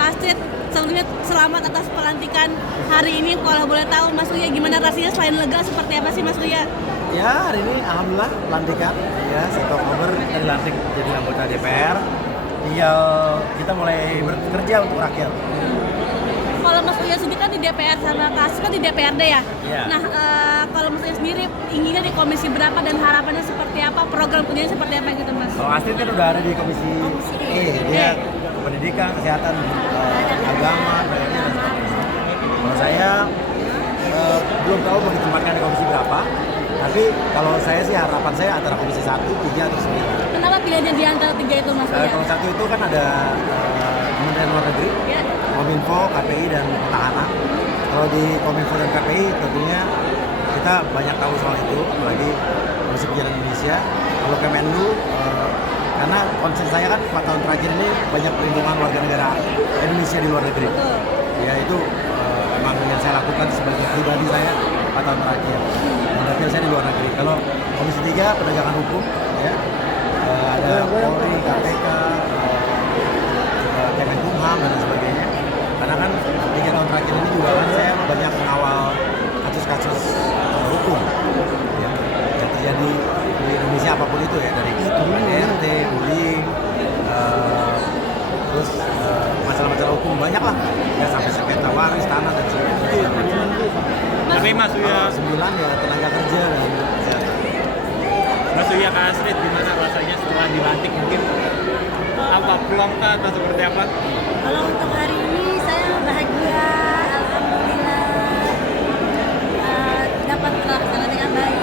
Kak Astrid. Sebelumnya selamat atas pelantikan hari ini. Kalau boleh tahu Mas Uya gimana rasanya selain lega seperti apa sih Mas Uya? Ya, hari ini alhamdulillah pelantikan ya 1 Oktober kita dilantik jadi anggota DPR. Tinggal kita mulai bekerja untuk rakyat. Kalau Mas Uya sendiri kan di DPR sama Kak Astrid kan di DPRD ya? Iya. Nah, kalau Mas Uya sendiri inginnya di komisi berapa dan harapannya seperti apa? Program kerjanya seperti apa gitu Mas? Kalau Astrid kan udah ada di komisi E, dia pendidikan, kesehatan, agama, dan sebagainya. Kalau saya belum tahu mau ditempatkan di komisi berapa, tapi kalau saya sih harapan saya antara komisi 1, 3, atau 9. Kenapa pilihannya di antara 3 itu Mas Uya? Kalau 1 itu kan ada Kementerian Luar Negeri, Ya. Kominfo, KPI, dan Pertahanan. Kalau di Kominfo dan KPI tentunya kita banyak tahu soal itu, apalagi Komisi Perjalanan Indonesia. Kalau Kemenlu, karena concern saya kan 4 tahun terakhir ini banyak perlindungan warga negara Indonesia di luar negeri. Betul. Ya itu memang yang saya lakukan sebagai pribadi saya 4 tahun terakhir. Mendapil saya di luar negeri. Kalau Komisi 3 penegakan hukum, ya ada Polri, KPK, Kemenkumham dan sebagainya. Karena kan 3 tahun terakhir ini juga kan saya banyak mengawal kasus-kasus hukum ya, yang terjadi di Indonesia apapun itu ya, dari KDRT, bullying, terus masalah-masalah hukum banyak lah ya, sampai sengketa waris tanah dan sebagainya. Tapi Mas Uya, 9 ya tenaga kerja dan kesehatan. Mas Uya Kak Astrid gimana rasanya setelah dilantik, mungkin apa peluang kah atau seperti apa? Kalau untuk hari ini saya bahagia, alhamdulillah dapat terlaksana dengan baik.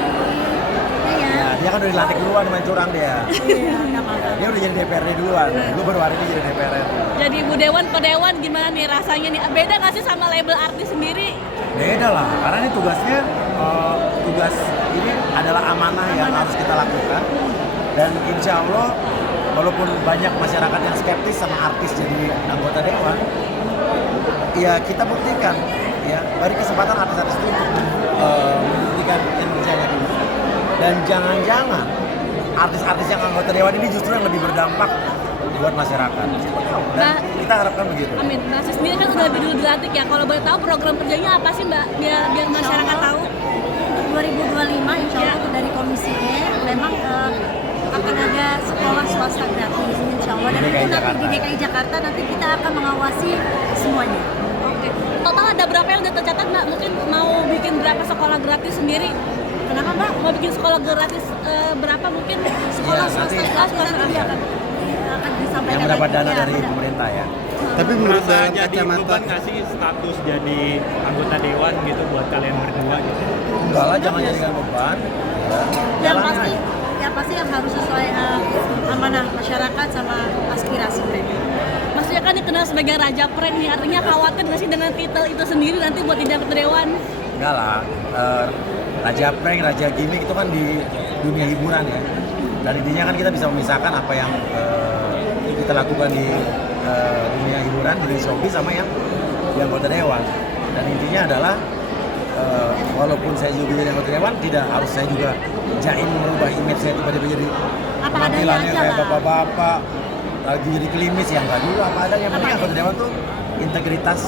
Ya, Ya, dia kan udah dilantik duluan main curang dia. iya, nggak apa-apa. Dia udah jadi DPRD duluan. Lu baru hari ini jadi DPR. Jadi Ibu Dewan, Pedewan gimana nih rasanya nih? Beda nggak sih sama label artis sendiri? Beda lah, karena ini tugasnya tugas ini adalah amanah yang harus kita lakukan. Dan insya Allah walaupun banyak masyarakat yang skeptis sama artis jadi anggota dewan, ya kita buktikan, ya beri kesempatan artis-artis itu membuktikan kinerjanya dulu. Dan jangan-jangan artis-artis yang anggota dewan ini justru yang lebih berdampak buat masyarakat. Dan kita harapkan begitu. Amin. Mas Uya sendiri kan udah lebih dulu dilantik ya. Kalau boleh tahu program kerjanya apa sih Mbak? Biar masyarakat tahu. Untuk 2025 insya Allah dari Komisi E memang akan ada sekolah swasta gratis insya Allah. Dan itu nanti di DKI Jakarta nanti kita akan mengawasi semuanya. Oke. Total ada berapa yang udah tercatat Mbak? Mungkin mau bikin berapa sekolah gratis sendiri? Kenapa Mbak? Mau bikin sekolah gratis berapa mungkin? Sekolah Ya, swasta nanti- kelas Nanti dia akan disampaikan Yang mendapat lagi. dana Ya, dari benar. pemerintah ya. Tapi menurut Merasa dalam jadi kacamata beban nggak sih status jadi anggota dewan gitu buat kalian berdua gitu? Enggak lah, jangan jadikan beban. Yang Jalan pasti aja. yang pasti yang harus sesuai amanah masyarakat sama aspirasi mereka. Mas Uya kan dikenal sebagai raja prank nih. Artinya khawatir nggak sih dengan titel itu sendiri nanti buat tidak ke dewan? Enggak lah, raja prank, raja gimmick itu kan di dunia hiburan ya. Dan intinya kan kita bisa memisahkan apa yang kita lakukan di dunia hiburan, di dunia showbiz sama yang di anggota dewan. Dan intinya adalah walaupun saya juga jadi anggota dewan, tidak harus saya juga jaim merubah image saya tiba-tiba jadi Apa adanya penampilannya aja kayak lah. bapak-bapak, lagi jadi klimis yang enggak juga apa adanya. Yang penting anggota dewan tuh integritas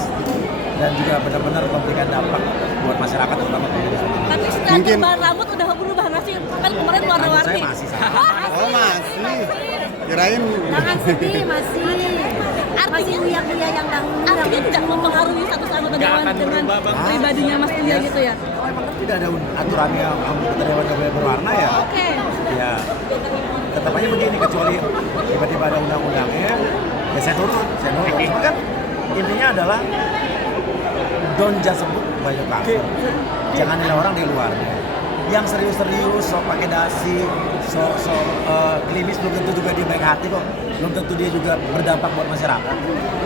dan juga benar-benar memberikan dampak buat masyarakat terutama pemilih. Tapi setelah Mungkin- gambar rambut udah berubah nggak sih? Kan kemarin Rambut warna-warni. saya masih sama. oh masih kirain Jangan sedih, masih uya-uya yang dahulu. Artinya tidak mempengaruhi status anggota Nggak dewan akan dengan berubah, Bang. pribadinya Mas Uya gitu ya? Oh, emang kan tidak ada aturannya anggota dewan nggak boleh berwarna ya? Oke. Ya, tetap aja begini, kecuali tiba-tiba ada undang-undangnya, ya saya turun. Cuma kan intinya adalah don't just sebut baju kasar. Jangan nilai orang di luar. Yang serius-serius, sok pakai dasi, sok klimis, belum tentu juga dia baik hati kok. Belum tentu dia juga berdampak buat masyarakat.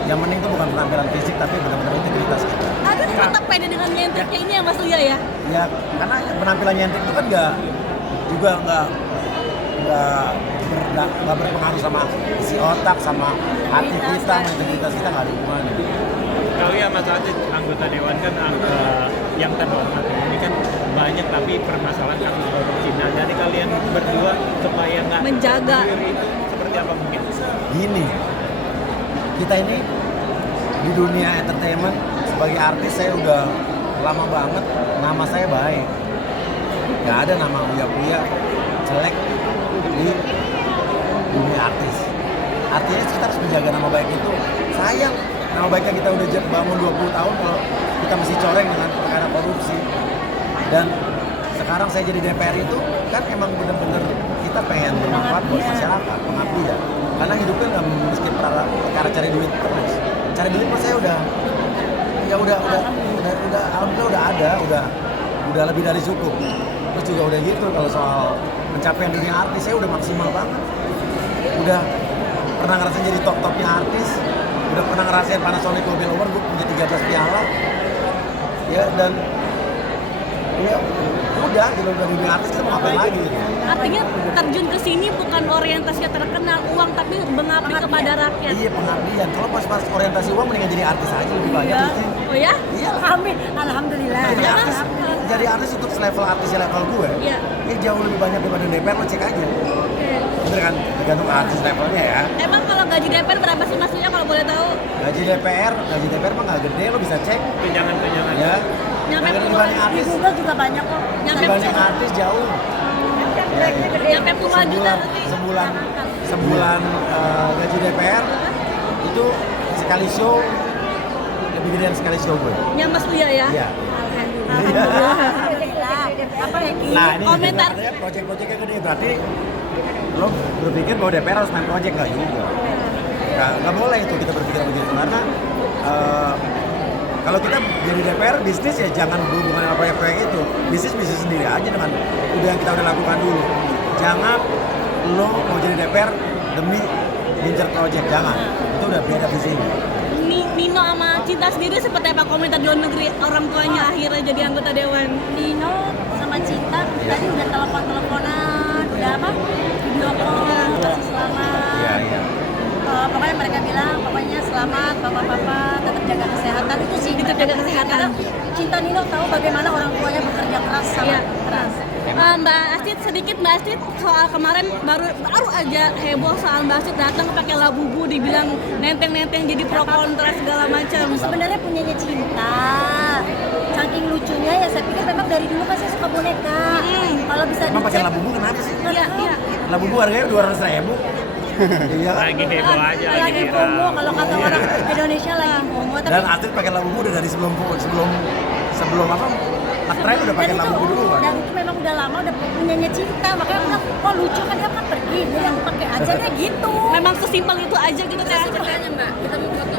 Yang penting itu bukan penampilan fisik, tapi benar-benar integritas kita. Ada tetap pede dengan nyentiknya ini ya Mas Uya ya? Ya, karena penampilan nyentik itu kan nggak berpengaruh sama isi otak, sama hati kita, sama integritas kita, nggak ada hubungannya. Kalau ya Mas Astrid, anggota dewan kan yang terhormat ini kan banyak tapi permasalahan kasus korupsi. Nah dari kalian berdua supaya nggak Menjaga. itu seperti apa mungkin? Gini, kita ini di dunia entertainment sebagai artis saya udah lama banget, nama saya baik. Gak ada nama uya-uya jelek di dunia artis. Artinya kita harus menjaga nama baik itu. Sayang, nama baik yang kita udah bangun 20 tahun kalau kita masih coreng dengan perkara korupsi. Dan sekarang saya jadi DPR itu kan emang bener-bener kita pengen bermanfaat buat masyarakat, pengabdian. Karena hidupnya nggak miskin perkara cari duit terus. Cari duit mas saya udah alhamdulillah udah ada, udah lebih dari cukup. Terus juga udah gitu kalau soal pencapaian dunia artis saya udah maksimal banget. Udah pernah ngerasain jadi top-topnya artis, udah pernah ngerasain Panasonic Mobil Award, gue punya 13 piala. Ya dan ya udah gitu dari dunia artis kita mau ngapain lagi gitu. Artinya terjun ke sini bukan orientasinya terkenal uang tapi mengabdi kepada rakyat. Iya pengabdian. Kalau pas orientasi uang mendingan jadi artis aja lebih banyak. Oh ya? Iya. Amin, alhamdulillah. Jadi artis untuk selevel artisnya level gue, Iya. ya jauh lebih banyak daripada DPR, lo cek aja. Bener kan? Tergantung artis levelnya ya. Emang kalau gaji DPR berapa sih maksudnya kalau boleh tahu? Gaji DPR mah nggak gede, lo bisa cek. Tunjangan-tunjangan. Ya. Nyampe Nggak gede puluhan dibanding Di artis. Google juga banyak kok. Nyampe Dibanding artis jauh. Ya, ya. Nyampe puluhan juta Sebulan gaji DPR itu sekali show lebih gede dari sekali show gue. Nyamas Uya ya? Iya. Alhamdulillah. Apa ya Ki? Nah ini Komentar. katanya proyek-proyeknya gede berarti lo berpikir bahwa DPR harus main proyek nggak juga? Nggak boleh itu kita berpikir begitu karena kalau kita jadi DPR bisnis ya jangan berhubungan sama proyek-proyek itu. Bisnis sendiri aja dengan yang kita udah lakukan dulu. Jangan lo mau jadi DPR demi ngincer proyek, jangan. Itu udah beda di sini. Nino sama Cinta sendiri seperti apa komentar di luar negeri orang tuanya akhirnya jadi anggota dewan? Nino sama Cinta tadi udah telepon-teleponan, udah apa? Video call, kasih selamat. Iya, iya. Pokoknya mereka bilang, pokoknya selamat bapak-bapak, tetap jaga kesehatan itu sih. Tetap jaga kesehatan. Karena Cinta Nino tahu bagaimana orang tuanya bekerja keras sangat keras. Mbak Astrid sedikit Mbak Astrid soal kemarin baru aja heboh soal Mbak Astrid datang pakai labubu dibilang nenteng-nenteng jadi pro kontra segala macam. Sebenarnya punyanya Cinta. Saking lucunya ya saya pikir memang dari dulu kan saya suka boneka. Kalau bisa Emang pakai dicek. labubu kenapa sih? Iya, iya. Labubu harganya 200.000. Iya. Lagi heboh aja. Lagi viral. FOMO kalau kata orang Indonesia lagi FOMO. Tapi Dan Astrid pakai labubu udah dari sebelum apa? Ngetren udah pakai dan itu- labubu dulu kan. Dan itu memang udah lama udah punyanya Cinta. Makanya aku bilang, kok lucu kan dia kan pergi. Dia yang pakai aja deh gitu. Memang sesimpel itu aja gitu Teh Astrid. Mbak, kita mau foto.